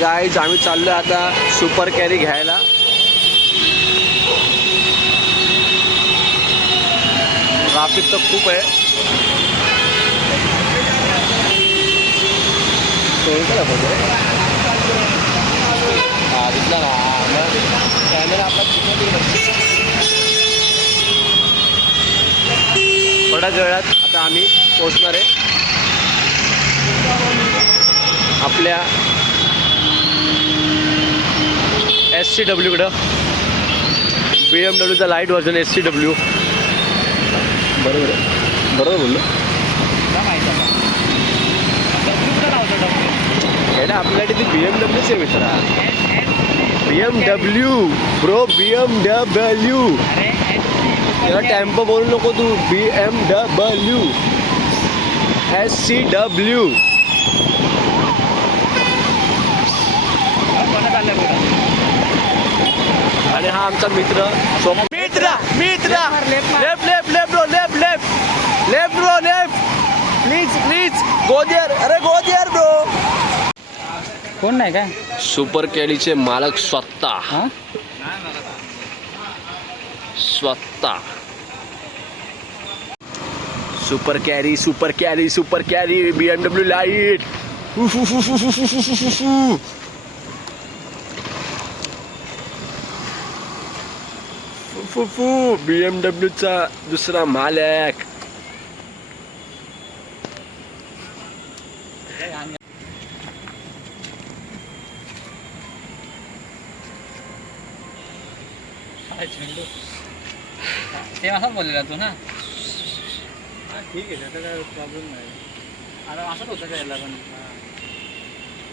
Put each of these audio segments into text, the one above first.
Guys आम्ही चाललो आता सुपर कॅरी घ्यायला. ट्रॅफिक तर खूप आहे. दिसला ना कॅमेरा आपला. थोड्याच वेळात आता आम्ही पोहोचणार आहे आपल्या SCW कडं. BMW चा लाईट व्हर्जन SCW. बरोबर आहे, बरोबर बोललो. आपल्याकडे ती BMWच आहे मित्रा. BMW bro, BMW. तेव्हा टेम्पो बोलू नको तू. BMW SCW. आणि हा आमचा मित्र मित्र मित्र. Left left left bro, left left left bro, left. Please please go there. अरे गो देअर ब्रो. कोण नाही काय? सुपर कॅरीचे मालक स्वतः. स्वतः super carry, super carry, super carry. BMW light. BMW चा दुसरा मालक. ते असं बोललेला तू ना. ठीक आहे, त्याचा काय प्रॉब्लेम नाही. आता असंच होतं का याला पण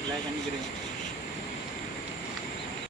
ब्लॅक आणि ग्रे.